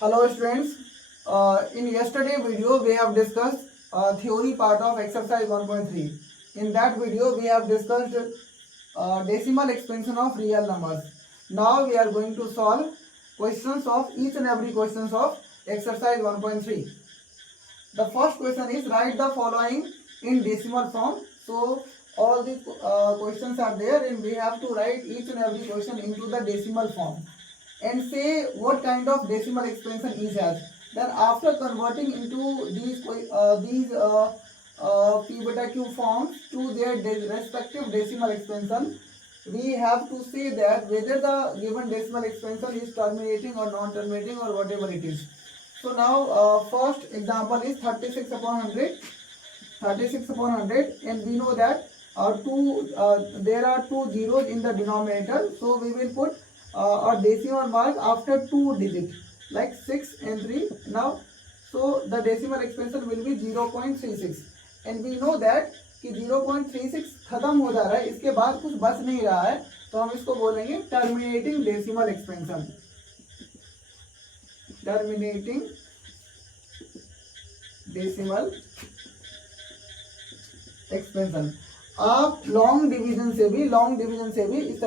Hello students, in yesterday video we have discussed theory part of exercise 1.3. In that video we have discussed decimal expansion of real numbers. Now we are going to solve questions of each and every questions of exercise 1.3. The first question is write the following in decimal form. So all the questions are there and we have to write each and every question into the decimal form and say what kind of decimal expansion each has. Then after converting into these p beta q forms to their respective decimal expansion, we have to say that whether the given decimal expansion is terminating or non-terminating or whatever it is. So now first example is 36 upon 100. 36 upon 100, and we know that there are two zeros in the denominator, so we will put a decimal mark after two digits like 6 and 3. Now so the decimal expansion will be 0.36, and we know that कि 0.36 खत्म हो जा रहा है, इसके बाद कुछ बच नहीं रहा है, तो हम इसको बोलेंगे terminating decimal expansion. Terminating decimal expansion. आप लॉन्ग डिवीजन से भी इस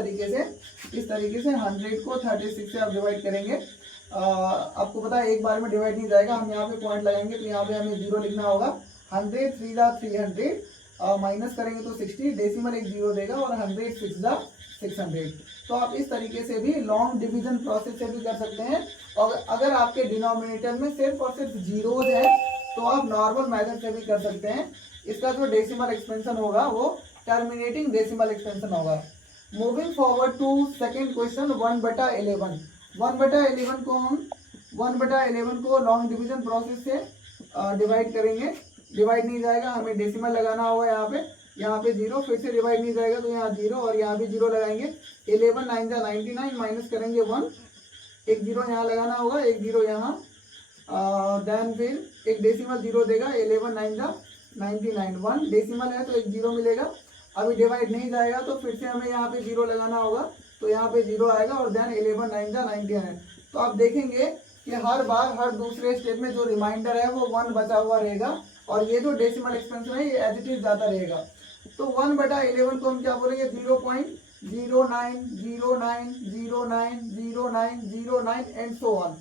तरीके से 100 को 36 से आप डिवाइड करेंगे. आपको पता है एक बार में डिवाइड नहीं जाएगा, हम यहाँ पे पॉइंट लगाएंगे तो यहाँ पे हमें 0 लिखना होगा. 100 3 जा 300, माइनस करेंगे तो 60, डेसिमल एक 0 देगा और 100 6 जा 600. तो आप इस तरीके से भी लॉन्ग डिवीजन प्रोसेस से भी कर सकते हैं. और अगर आपके डिनोमिनेटर में सिर्फ और सिर्फ जीरोज है तो आप नॉर्मल मेथड से भी कर सकते हैं. इसका जो डेसिमल एक्सपेंशन होगा वो टर्मिनेटिंग डेसिमल एक्सपेंशन होगा. Moving forward to second question 1/11. 1/11 को हम 1/11 को लॉन्ग डिवीजन प्रोसेस से डिवाइड करेंगे. डिवाइड नहीं जाएगा, हमें डेसिमल लगाना होगा. यहाँ पे 0, फिर से डिवाइड नहीं जाएगा तो यहाँ 0 और यहाँ भी 0 लगाएंगे. 11 9 जा 99, माइनस करेंगे 1, एक 0 यहाँ लगाना होगा, एक 0 यहाँ. देन फिर एक डेसिमल 0 देगा. 11 9 जा 99, 1 डेसिमल है तो एक 0 मिलेगा. अभी डिवाइड नहीं जाएगा तो फिर से हमें यहाँ पे 0 लगाना होगा, तो यहाँ पे 0 आएगा और देन 11 9 जा 99. तो आप देखेंगे कि हर बार हर दूसरे स्टेप में जो रिमाइंडर है वो 1 बचा हुआ रहेगा और ये जो डेसिमल एक्सपेंशन है ये एज इट इज जाता रहेगा. तो 1/11 को हम क्या बोलेंगे 0.0909090909 एंड सो ऑन.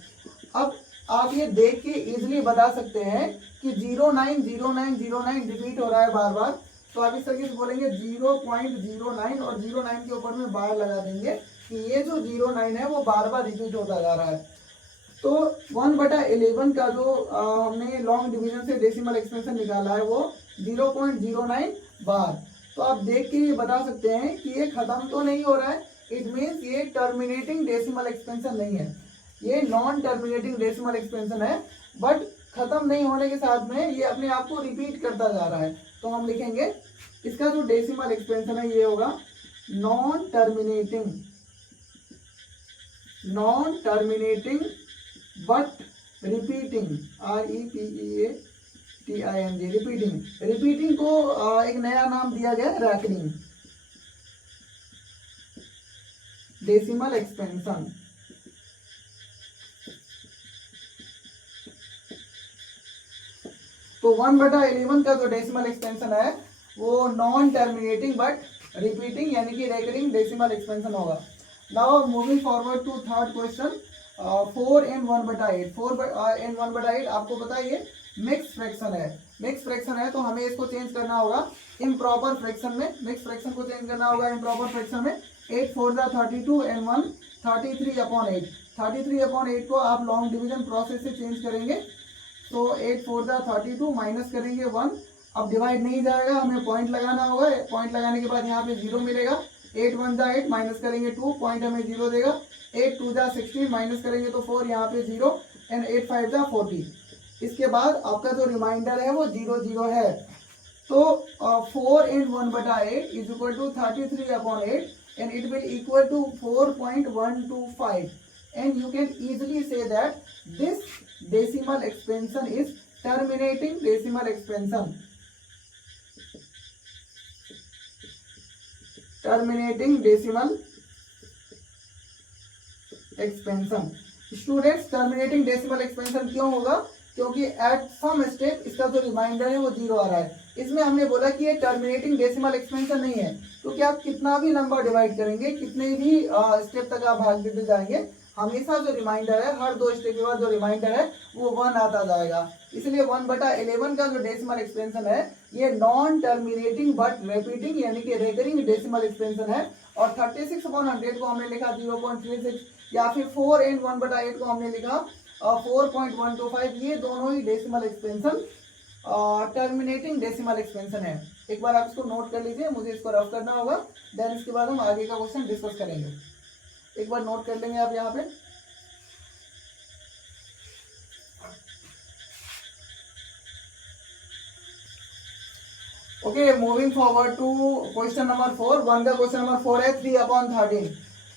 अब आप ये देख के इजिली बता सकते हैं कि 090909 रिपीट हो रहा है बार बार, तो आप इस तरीके से बोलेंगे 0.09 और 09 के ऊपर में बार लगा देंगे कि ये जो 09 है वो बार बार रिपीट होता जा रहा है. तो 1/11 का जो हमने लॉन्ग डिवीजन से डेसिमल एक्सपेंशन निकाला है वो 0.09 बार. तो आप देख के ये बता सकते हैं कि ये खत्म तो नहीं हो रहा है. इट मीन्स ये टर्मिनेटिंग डेसिमल एक्सपेंशन नहीं है, ये नॉन टर्मिनेटिंग डेसिमल एक्सपेंशन है. बट खत्म नहीं होने के साथ में ये अपने आप को रिपीट करता जा रहा है. तो हम लिखेंगे इसका जो डेसिमल एक्सपेंशन है ये होगा non terminating but repeating. REPEATING repeating को एक नया नाम दिया गया रैकनिंग डेसिमल एक्सपेंशन. तो 1/11 का जो डेसिमल एक्सपेंशन है वो नॉन टर्मिनेटिंग बट रिपीटिंग यानी कि रेकरिंग डेसिमल एक्सपेंशन होगा. Now moving forward to third question 4 and 1/8. 4 and 1/8 आपको पता है ये मिक्स फ्रैक्शन है, तो हमें इसको चेंज करना होगा इम्प्रॉपर फ्रैक्शन में. मिक्स फ्रैक्शन को चेंज करना होगा इम्प्रॉपर फ्रैक्शन में. 8 4 जा 32 and 1 33 upon 8. 33 upon 8 को आप लॉन्ग डिवीजन प्रोसेस से चेंज करेंगे. तो 8 4 जा 32, माइनस करेंगे 1. अब डिवाइड नहीं जाएगा, हमें पॉइंट लगाना होगा. पॉइंट लगाने के बाद यहाँ पे 0 मिलेगा. 8 1 जा 8, माइनस करेंगे 2, पॉइंट हमें 0 देगा. 8 2 जा 16, माइनस करेंगे तो 4, यहाँ पे 0 एंड 8 5 जा 40. इसके बाद आपका जो रिमाइंडर है वो 0 0 है. तो 4 and 1/8 is equal to 33 upon 8 and it will equal to 4.125. And you can easily say that this decimal expansion is terminating decimal expansion. Terminating decimal expansion. Students terminating decimal expansion क्यों होगा? क्योंकि at some step इसका जो reminder है वो 0 आ रहा है। इसमें हमने बोला कि ये टर्मिनेटिंग डेसिमल एक्सपेंशन नहीं है, क्योंकि आप कितना भी नंबर डिवाइड करेंगे, कितने भी स्टेप तक आप भाग देते जाएंगे, हमेशा जो रिमाइंडर है हर 2 स्टेप के बाद जो रिमाइंडर है वो 1 आता जाएगा। इसलिए 1/11 का जो डेसिमल एक्सपेंशन है ये नॉन टर्मिनेटिंग बट रिपीटिंग यानी कि रेकरिंग डेसिमल एक्सपेंशन है। और 36/100 को हमने लिखा 0.36 या फिर 4 and 1/8 को हमने लिखा 4.125। ये दोनों ही decimal expansion terminating decimal expansion है। एक बार आप इसको नोट कर लीजिए, मुझे इसको रफ करना होगा, देन इसके बाद हम आगे का क्वेश्चन डिस्कस करेंगे। एक बार नोट कर लेंगे आप यहाँ पे। Okay, moving forward to question number 4। One का क्वेश्चन नंबर 4 है 3/13।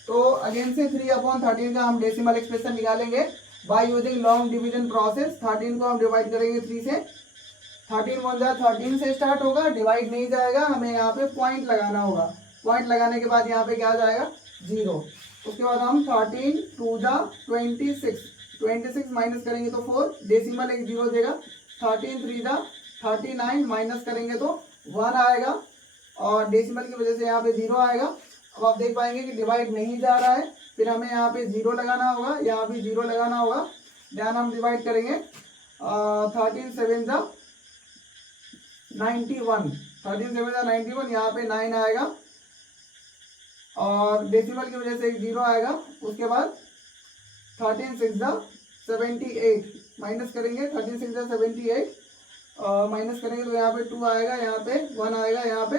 तो अगेन से 3/13 का हम डेसिमल एक्सप्रेशन निकालेंगे by using long division process. 13 को हम डिवाइड करेंगे 3 से। 13 1 जा 13 से स्टार्ट होगा, डिवाइड नहीं जाएगा, हमें यहाँ पे पॉइंट लगाना होगा। पॉइंट लगाने के बाद यहाँ पे क्या जाएगा 0। उसके बाद हम 13 2 जा 26 माइनस करेंगे तो 4, डेसिमल एक 0 देगा। 13 3 जा 39 माइनस करेंगे तो 1 आएगा और डेसिमल की वजह से यहाँ पे 0 आएगा। अब आप देख पाएंगे कि डिवाइड नहीं जा रहा है, फिर हमें यहाँ पे 0 लगाना होगा, यहाँ भी 0 लगाना होगा। ध्यान हम डिवाइड करेंगे 13 7 जा 91, 13 7 जा 91, यहाँ पे 9 आएगा और डेसिमल की वजह से एक 0 आएगा। उसके बाद 13 6 जा 78 माइनस करेंगे, 13 6 जा 78 माइनस करेंगे तो यहाँ पे 2 आएगा, यहाँ पे 1 आएगा, यहाँ पे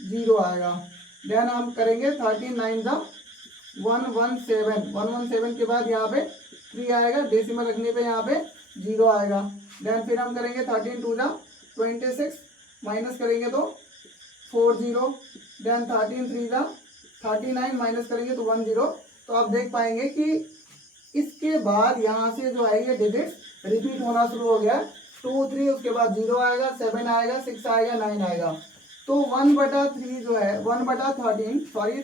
0 आएगा। देन हम करेंगे 13 9 जा 117 के बाद यहाँ पे 3 आएगा, डेसिमल रखने पे यहाँ पे 0 आएगा। देन फिर हम करेंगे 13 2 जा 26 माइनस करेंगे तो 40। देन 13 3 जा 39 माइनस करेंगे तो 10। तो आप देख पाएंगे कि इसके बाद यहाँ से जो है ये डिजिट्स रिपीट होना शुरू हो गया। 2 3 उसके बाद 0 आएगा, 7 आएगा, 6 आएगा, 9 आएगा। तो 1/3 जो है 1/13 सॉरी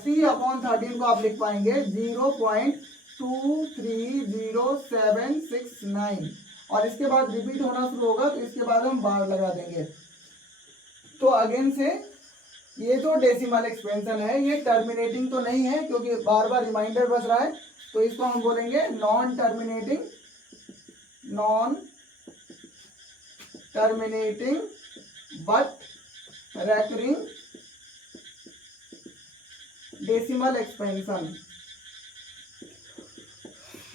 3/13 को आप लिख पाएंगे 0.230769 और इसके बाद रिपीट होना शुरू होगा तो इसके बाद हम बार लगा देंगे। तो अगेन से ये जो डेसिमल एक्सपेंशन है ये टर्मिनेटिंग तो नहीं है क्योंकि बार बार रिमाइंडर बच रहा है, तो इसको हम बोलेंगे non terminating but recurring decimal expansion.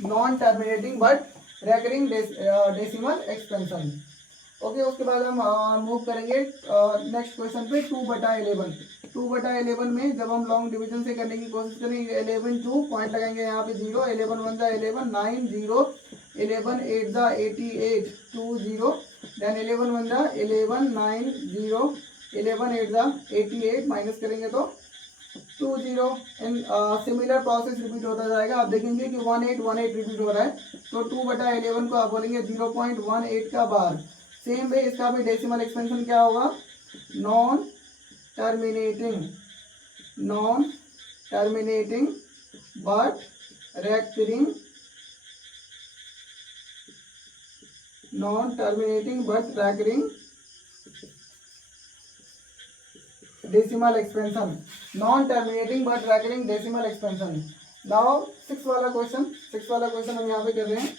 Non terminating but recurring decimal expansion. Okay, उसके बाद हम मूव करेंगे नेक्स्ट क्वेश्चन पे 2/11। 2/11 में जब हम लॉन्ग डिवीजन से करने की कोशिश करेंगे 11 2 पॉइंट लगाएंगे यहाँ पे 0, 11 1 जा 11 9 0, 11 8 जा 88 2 0, देन 11 1 जा 11 9 0, 11 8 जा 88 माइनस करेंगे तो 2 0 एंड सिमिलर प्रोसेस रिपीट होता जाएगा। आप देखेंगे कि 1818 रिपीट हो रहा है, तो 2/11 को आप बोलेंगे 0.18 का बार। सेम वे इसका भी डेसिमल एक्सपेंशन क्या होगा, non terminating but recurring decimal expansion. Non terminating but recurring decimal expansion. Now 6 वाला क्वेश्चन हम यहाँ पे कर रहे हैं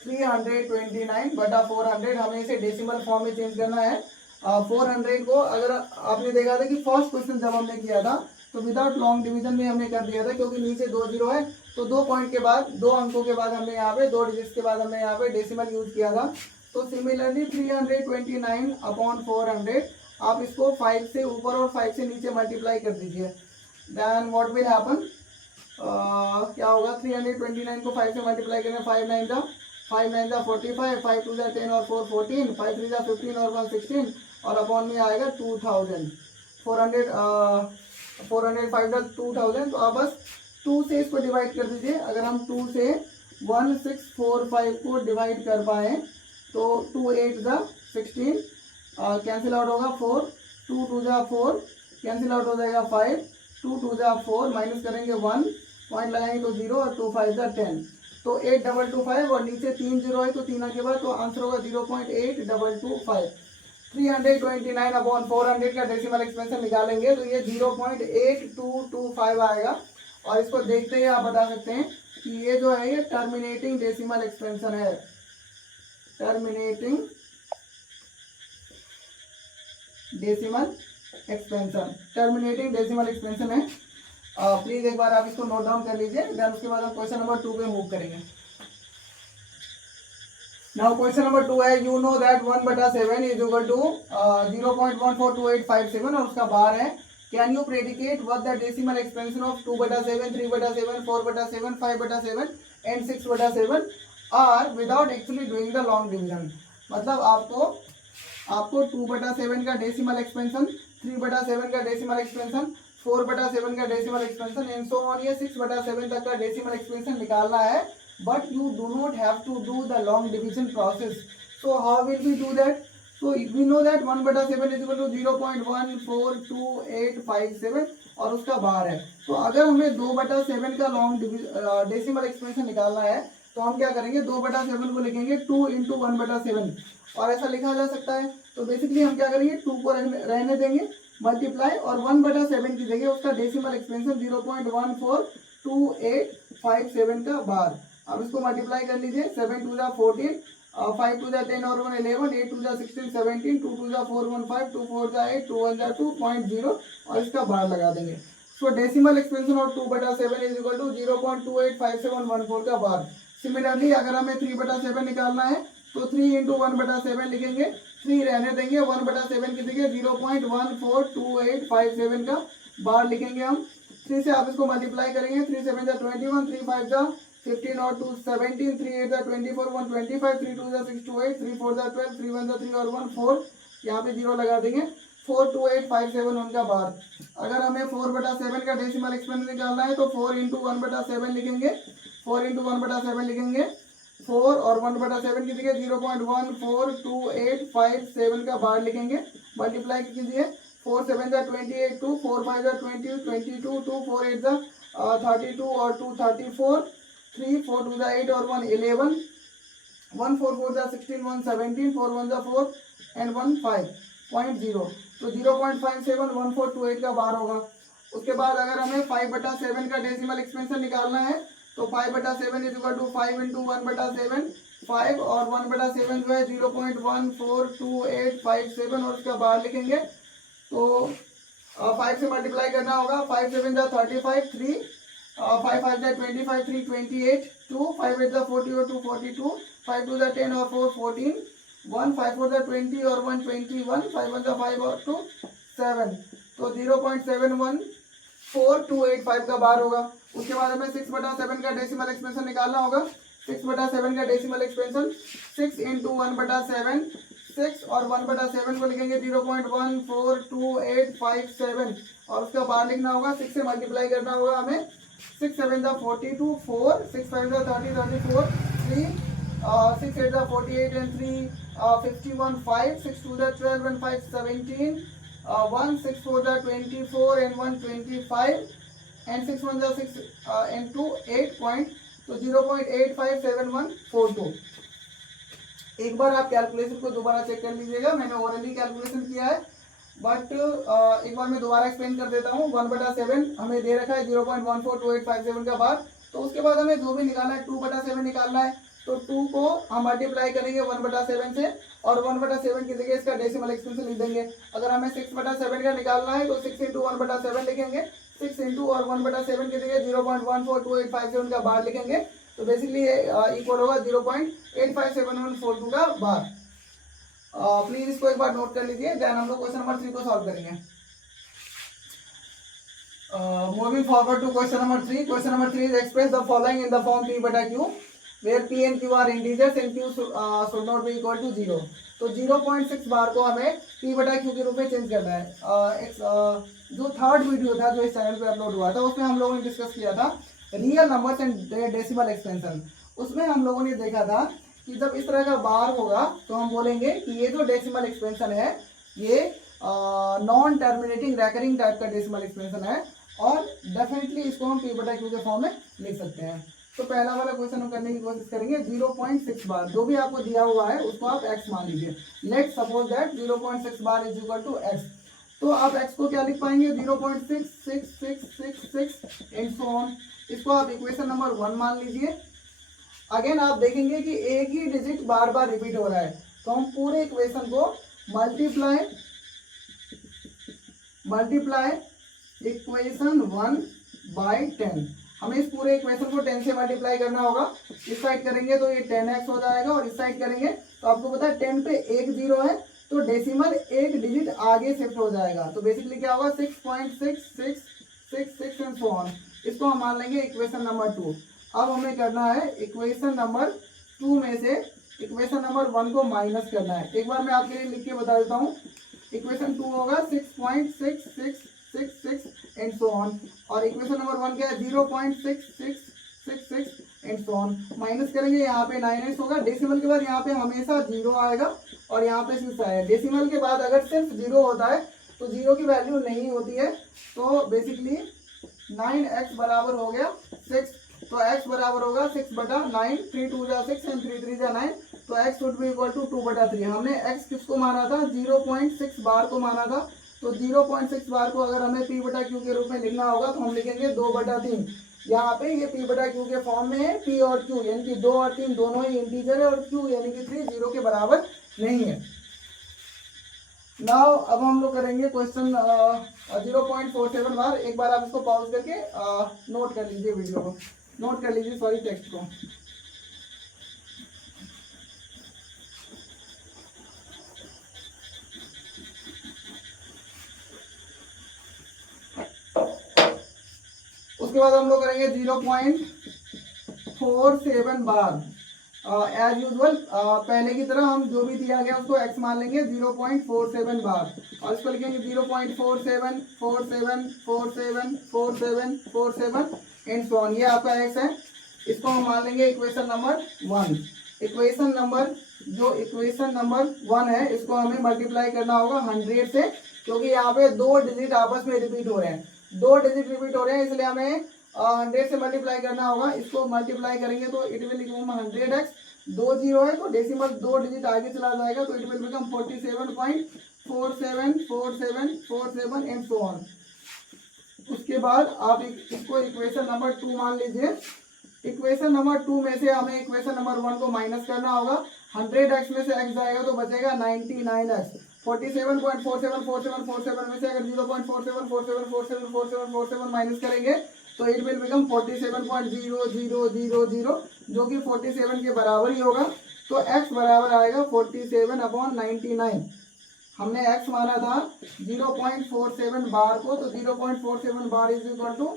329/400। हमें इसे डेसिमल फॉर्म में चेंज करना है। 400 को अगर आपने देखा था कि फर्स्ट क्वेश्चन जब हमने किया था तो विदाउट लॉन्ग डिवीजन में हमने कर दिया था, क्योंकि नीचे 2 0 है तो 2 पॉइंट के बाद 2 अंकों के बाद हमने यहाँ पे 2 डिजिट्स के बाद हमने यहाँ पे डेसिमल यूज किया था। तो सिमिलरली 329/400 आप इसको 5 से ऊपर और 5 से नीचे मल्टीप्लाई कर दीजिए। देन व्हाट विल हैपन, क्या होगा 329 को 5 से मल्टीप्लाई करें 5 9 जा 45, 5 2 जा 10 और 4 14, 5 3 जा 15 और 1 16 और अपॉन में आएगा 2000। 405 जा 2000। तो आप बस 2 से इसको डिवाइड कर दीजिए। अगर हम 2 से 1645 को डिवाइड कर पाए तो 2 8 जा 16 कैंसिल आउट होगा 4, 2 2 जा 4 कैंसिल आउट हो जाएगा 5, 2 2 जा 4, माइनस करेंगे 1, पॉइंट लगाएंगे तो 0 और 2 5 जा 10, तो 8225 और नीचे 3 0 है तो 3 के बाद, तो आंसर होगा 0.8225। 329 अपॉन 400 का डेसिमल एक्सपेंशन निकालेंगे तो ये 0.8225 आएगा। और इसको देखते ही आप बता सकते हैं कि ये जो है ये टर्मिनेटिंग डेसिमल एक्सपेंशन है, terminating decimal expansion, terminating decimal expansion है। प्लीज एक बार आप इसको नोट डाउन कर लीजिए, देन उसके बाद हम क्वेश्चन नंबर 2 पे मूव करेंगे। नाउ क्वेश्चन नंबर 2 है, you know that 1/7 is equal to 0.142857 और उसका बार है, can you predicate what the decimal expansion of 2/7, 3/7, 4/7, 5/7 and 6/7 are without actually doing the long division. मतलब आपको 2/7 का डेसिमल एक्सपेंशन, 3/7 का डेसिमल एक्सपेंशन, 4/7 का decimal expansion and so on, ये 6/7 तक का डेसिमल एक्सपेंशन निकालना है, but you do not have to do the long division process. So how will we do that? So we know that 1/7 is equal to 0.14287 और उसका bar है। तो अगर हमें 2/7 का लॉन्ग डेसिमल एक्सपेंशन निकालना है तो हम क्या करेंगे, 2/7 को लिखेंगे 2 × 1/7 और ऐसा लिखा जा सकता है। तो बेसिकली हम क्या करेंगे, 2 को रहने देंगे मल्टीप्लाई और 1/7 की जगह उसका डेसिमल एक्सपेंशन 0.14287 का बार। अब इसको मल्टीप्लाई कर लीजिए, 7 2 जा 14, 5 2 जा 10 और 1 11, 8 2 जा 16 17, 2 2 जा 4 1 5, 2 4 जा 8, 2 1 जा 2.0 और इसका बार लगा देंगे। So decimal expansion of 2/7 is equal to 0.285714 का बार। सिमिलरली अगर हमें 3/7 निकालना है तो 3 × 1/7 लिखेंगे, 3 रहने देंगे, 1/7 की जगह 0.142857 का बार लिखेंगे हम। 3 से आप इसको मल्टीप्लाई करेंगे, 3 7 जा 21, 3 5 जा 15 और 2 17, 3 8 जा 24, 1 25, 3 2 जा 6 2 8, 3 4 जा 12, 3 1 जा 3 और 1 4, यहाँ पे 0 लगा देंगे, 42857 उनका बार। अगर हमें 4/7 का डेसिमल एक्सपेंशन निकालना है तो 4 × 1/7 लिखेंगे, 4 × 1/7 लिखेंगे, 4 और 1/7 की जगह 0.14287 का बार लिखेंगे, मल्टीप्लाई कीजिए, 4 7 जा 28, 2 4 5 जा 20, 22, 2 4 8 जा 32 और 2 34, 3 4 2 जा 8 और 1 11, 1 4 4 जा 16, 1 17, 4 1 जा 4 एंड 1 5.0, तो 0.571428 का बार होगा। उसके बाद अगर हमें 5/7 का डेसिमल एक्सपेंशन निकालना है तो 5/7 इज इक्वल टू 5 × 1/7, 5 और 1/7 जो है 0.142857 और उसका बार लिखेंगे। तो 5 से मल्टीप्लाई करना होगा, 5 7 जा 35, 3 5 5 जा 25, 3 28, 2 5 8 जा 40 और 2 42, 5 2 जा 10 और 4 14, 1 5 4 जा 20 और 1 21, 5 1 जा 5 और 2 7, तो 0.714285 का बार होगा। उसके बाद हमें 6/7 का डेसिमल एक्सपेंशन निकालना होगा। 6/7 का डेसिमल एक्सपेंशन 6 × 1/7, 6 और 1/7 को लिखेंगे 0.14287 और उसका बार लिखना होगा। 6 से मल्टीप्लाई करना होगा हमें, 6 7 जा 42, 4 6 5 जा 30 34, 3 6 8 जा 48 and 3 51, 5 6 2 जा 12 and 5 17, 1 6 4 जा 24 and 1 25 and 6 1 जा 6 and 2 8 point, तो 0.857142। एक बार आप कैलकुलेशन को दोबारा चेक कर लीजिएगा, मैंने ओरली कैलकुलेशन किया है बट एक बार मैं दोबारा एक्सप्लेन कर देता हूँ। 1/7 हमें दे रखा है 0.142857 का बार। तो उसके बाद हमें जो भी निकालना है 2/7 निकालना है, तो 2 को हम मल्टीप्लाई करेंगे 1/7 से और 1/7 की जगह इसका डेसिमल एक्सपेंशन लिख देंगे। अगर हमें 6/7 का निकालना है तो 6 × 1/7 लिखेंगे, 6 × और 1/7 की जगह 0.142857 का बार लिखेंगे, तो बेसिकली इक्वल होगा 0.857142 का बार। प्लीज इसको एक बार नोट कर लीजिए, देन हम लोग क्वेश्चन नंबर 3 को सॉल्व करेंगे। Moving forward to question number 3। Question number 3 is express the following in the form P/Q where P and Q are integers and Q should not be equal to 0। तो 0.6 बार को हमें P/Q के रूप में change करना है। जो थर्ड वीडियो था जो इस चैनल पे अपलोड हुआ था उसमें हम लोगों ने डिस्कस किया था real numbers and decimal expansion. उसमें हम लोगों ने देखा था कि जब इस तरह का बार होगा तो हम बोलेंगे कि ये जो डेसिमल एक्सपेंशन है ये नॉन टर्मिनेटिंग रैकरिंग टाइप का डेसिमल एक्सपेंशन है। और डेफिनेटली इसको हम P बटा Q के फॉर्म में लिख सकते हैं। तो पहला वाला क्वेश्चन हम करने की कोशिश करेंगे। 0.6 बार जो भी आपको दिया हुआ है उसको आप x मान लीजिए। Let suppose that 0.6 bar is equal to x। तो आप x को क्या लिख पाएंगे 0.6666 एंड सो ऑन। इसको आप इक्वेशन नंबर 1 मान लीजिए। अगेन आप देखेंगे कि एक ही डिजिट बार बार रिपीट हो रहा है, तो हम पूरे इक्वेशन को मल्टीप्लाई इक्वेशन 1 बाई 10। हमें इस पूरे इक्वेशन को 10 से मल्टीप्लाई करना होगा। इस साइड करेंगे तो ये 10x हो जाएगा और इस साइड करेंगे तो आपको पता है 10 पे एक जीरो है तो डेसिमल एक डिजिट आगे शिफ्ट हो जाएगा। तो बेसिकली क्या होगा 6.6666 एंड सो ऑन। इसको हम मान लेंगे इक्वेशन नंबर 2। अब हमें करना है इक्वेशन नंबर 2 में से इक्वेशन नंबर 1 को माइनस करना है। एक बार मैं आपके लिए लिख के बता देता हूँ। इक्वेशन 2 होगा 6.6666 एंड सो ऑन और इक्वेशन नंबर 1 क्या है 0.6666 एंड सो ऑन। माइनस करेंगे यहाँ पे 9x होगा। डेसिमल के बाद यहाँ पे हमेशा जीरो आएगा और यहाँ पे 6 आएगा। डेसिमल के बाद अगर सिर्फ जीरो होता है तो जीरो की वैल्यू नहीं होती है। तो बेसिकली 9x बराबर हो गया 6। तो x बराबर होगा 6 बटा 9। 3 2 जा 6 एंड 3 3 जा 9। तो x would be equal to 2 बटा 3। हमने x किसको माना था 0.6 बार को माना था। तो 0.6 बार को अगर हमें p बटा q के रूप में लिखना होगा तो हम लिखेंगे 2 बटा 3। यहाँ पे ये p बटा q के फॉर्म में है। p और q यानी कि 2 और 3 दोनों ही इंटीजर है और q यानी कि 3 0 के बराबर नहीं है। नाउ अब हम लोग करेंगे क्वेश्चन 0.47 बार। एक बार आप इसको पॉज करके नोट कर लीजिए, वीडियो को नोट कर लीजिए, सॉरी टेक्स्ट को। उसके बाद हम लोग करेंगे 0.47 बार। एज यूजुअल पहले की तरह हम जो भी दिया गया उसको x मान लेंगे 0.47 बार और इसको लिखेंगे 0.4747474747 एंड सो ऑन। ये आपका x है। इसको हम मान लेंगे इक्वेशन नंबर 1। इक्वेशन नंबर 1 है, इसको हमें मल्टीप्लाई करना होगा 100 से, क्योंकि यहाँ पे दो डिजिट आपस में रिपीट हो रहे हैं। इसलिए हमें 100 से मल्टीप्लाई करना होगा। इसको मल्टीप्लाई करेंगे तो it will become 100x। 2 zero है तो डेसिमल 2 डिजिट आगे चला जाएगा तो it will become 47.474747 and so on. उसके बाद आप इसको इक्वेशन नंबर 2 मान लीजिए। इक्वेशन नंबर 2 में से हमें इक्वेशन नंबर 1 को माइनस करना होगा। 100x में से x जाएगा तो बचेगा 99x। 47.474747 में से अगर 0.47474747 माइनस करेंगे तो इट विल बिकम 47.0000 जो कि 47 के बराबर ही होगा। तो x बराबर आएगा 47/99। हमने x माना था 0.47 बार को, तो 0.47 बार इज इक्वल टू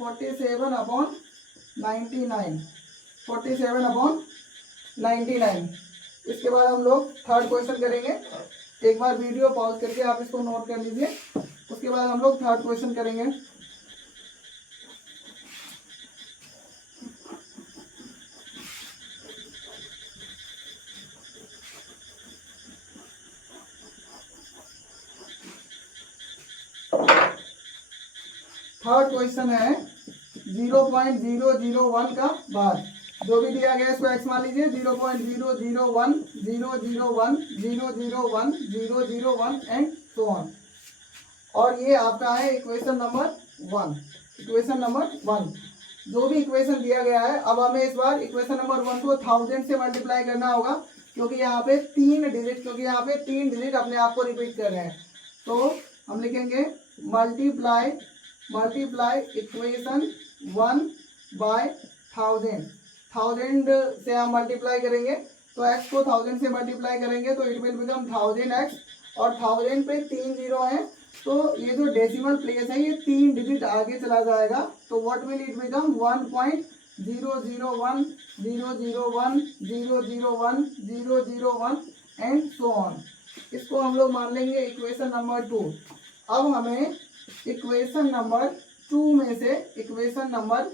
47/99। 47/99। इसके बाद हम लोग थर्ड क्वेश्चन करेंगे। एक बार वीडियो पॉज करके आप इसको नोट कर लीजिए। उसके बाद हम लोग थर्ड क्वेश्चन करेंगे। थर्ड क्वेश्चन है 0.001 का बार। जो भी दिया गया इसको x मान लीजिए। 0.001 एंड सो ऑन। और ये आपका है इक्वेशन नंबर 1। जो भी इक्वेशन दिया गया है, अब हमें इस बार इक्वेशन नंबर 1 को 1000 से मल्टीप्लाई करना होगा, क्योंकि यहाँ पे 3 डिजिट अपने आप को रिपीट कर रहे हैं। तो हम लिखेंगे मल्टीप्लाई इक्वेशन 1 बाय 1000। 1000 से हम मल्टीप्लाई करेंगे तो x को 1000 से मल्टीप्लाई करेंगे तो इट विल बिकम 1000x और 1000 पे 3 जीरो है तो ये जो डेसिमल प्लेस है ये 3 डिजिट आगे चला जाएगा। तो what will it become 1.001001001 and so on. इसको हम लोग मान लेंगे इक्वेशन नंबर 2। अब हमें इक्वेशन नंबर 2 में से इक्वेशन नंबर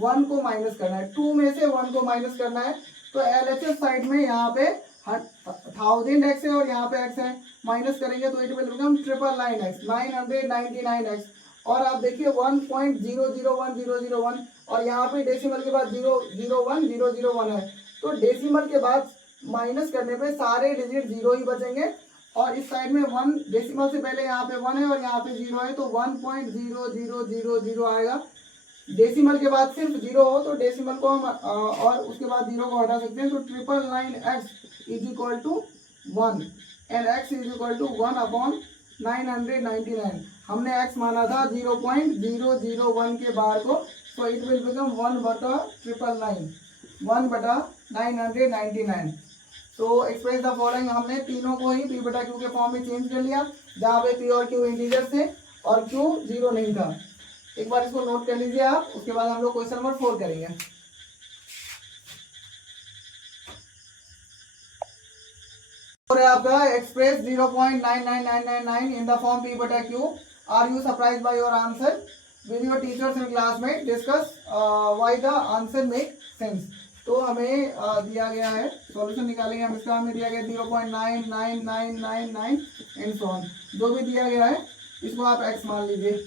1 को माइनस करना है। 2 में से 1 को माइनस करना है तो LHS साइड में यहाँ पे 1000x है और यहाँ पे x है। माइनस करेंगे तो इट विल बिकम 999x। और आप देखिए 1.001001 और यहाँ पे डेसिमल के बाद 001 है। तो डेसिमल के बाद माइनस करने पे सारे डिजिट जीरो ही बचेंगे और इस साइड में 1 डेसिमल से पहले यहाँ पे 1 है और यहाँ पे 0 है तो 1.0000 आएगा। डेसिमल के बाद सिर्फ 0 हो तो डेसिमल को हम और उसके बाद 0 को हटा सकते हैं। तो 999x is equal to 1 and x is equal to 1/999। हमने x माना था 0.001 के बार को, सो इट विल बिकम 1/999। तो एक्सप्रेस द फॉलोइंग, हमने तीनों को ही p बटा q के फॉर्म में चेंज कर लिया जहाँ पे p और q इंटीजर थे और q 0 नहीं था। एक बार इसको नोट कर लीजिए आप, उसके बाद हम लोग क्वेश्चन नंबर 4 करेंगे। और आपका express 0.99999 in the form p बटा q। Are you surprise by your answer? With your teachers and classmate discuss why the answer make sense. तो हमें दिया गया है, सॉल्यूशन निकालेंगे हम इसका। हमें दिया गया 0.99999 एंड सो ऑन। जो भी दिया गया है इसको आप x मान लीजिए,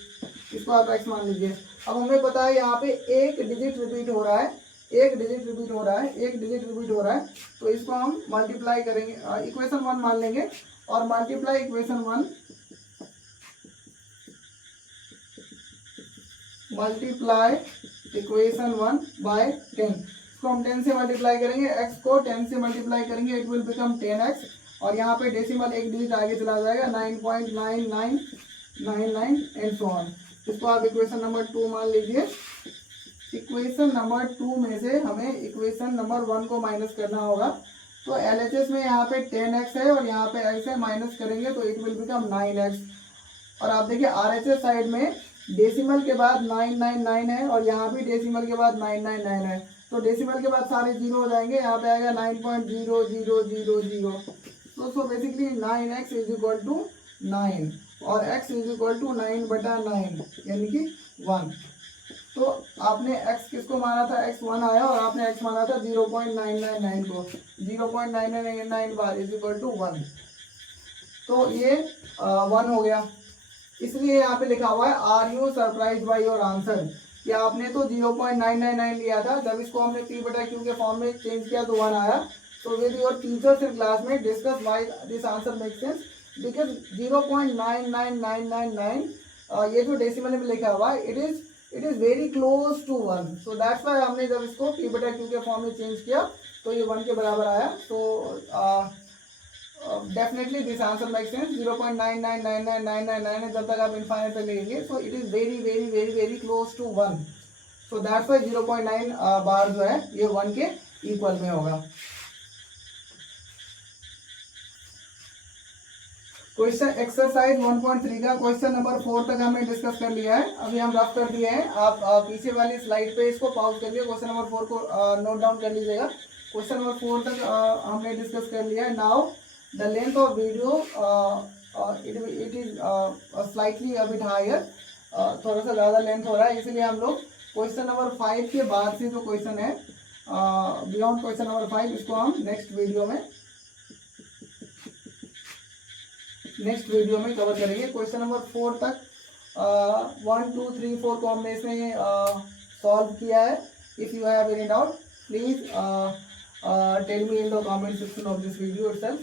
इसको आप x मान लीजिए। अब हमें पता है यहाँ पे एक डिजिट रिपीट हो रहा है, एक डिजिट रिपीट हो रहा है, एक डिजिट रिपीट हो रहा है। तो इसको हम मल्टीप्लाई करेंगे, इक्वेशन 1 मान लेंगे और मल्टीप्लाई इक्वेशन 1 बाय 10। इसको हम 10 से मल्टीप्लाई करेंगे, x को 10 से मल्टीप्लाई करेंगे, इट विल बिकम 10x और यहाँ पे डेसिमल एक डिजिट आगे चला जाएगा 9.9999 एंड सो ऑन। इसको आप इक्वेशन नंबर 2 मान लीजिए। इक्वेशन नंबर 2 में से हमें इक्वेशन नंबर 1 को माइनस करना होगा। तो LHS में यहाँ पे 10x है और यहाँ पे x है, माइनस करेंगे तो इट विल बिकम 9x। और आप देखिए RHS साइड में डेसिमल के बाद 999 है और यहाँ भी डेसिमल के बाद 999 है। तो डेसिमल के बाद सारे जीरो हो जाएंगे, यहाँ पे आएगा 9.0000। तो basically 9x is equal to 9 और x इज इक्वल टू 9/9 यानी कि 1। तो आपने x किसको माना था? x 1 आया और आपने x माना था 0.999 को। 0.999 बार इज इक्वल टू 1। तो ये 1 हो गया, इसलिए यहाँ पे लिखा हुआ है are you surprise by your answer. कि आपने तो 0.999 लिया था, जब इसको हमने p बटा q के फॉर्म में चेंज किया तो 1 आया। तो with your teachers in class में discuss why this answer make sense, because 0.99999 ये जो डेसिमल में लिखा हुआ है it is very close to 1। So that's why हमने जब इसको p बटा q के फॉर्म में चेंज किया तो ये 1 के बराबर आया। तो definitely this answer make sense. 0.9999999 जब तक आप इनफाइनाइट तक लेंगे so it is very very very very close to 1। So that's why 0.9 bar जो है ये 1 के इक्वल में होगा। क्वेश्चन एक्सरसाइज 1.3 का क्वेश्चन नंबर 4 तक हमने डिस्कस कर लिया है। अभी हम रफ कर दिए हैं, आप पीछे वाली स्लाइड पे इसको पॉज करिए, क्वेश्चन नंबर 4 को नोट डाउन कर लीजिएगा। क्वेश्चन नंबर 4 तक हमने डिस्कस कर लिया है। Now the length of video it is slightly a bit higher, थोड़ा सा ज़्यादा लेंथ हो रहा है, इसलिए हम लोग क्वेश्चन नंबर 5 के बाद से जो क्वेश्चन है बियॉन्ड क्वेश्चन नंबर 5 इसको हम नेक्स्ट वीडियो में कवर करेंगे। क्वेश्चन नंबर 4 तक 1 2 3 4 को हमने इसमें सॉल्व किया है। If you have any doubt please tell me in the comment section of this video itself.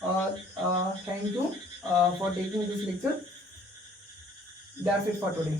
Thank you for taking this lecture. That's it for today.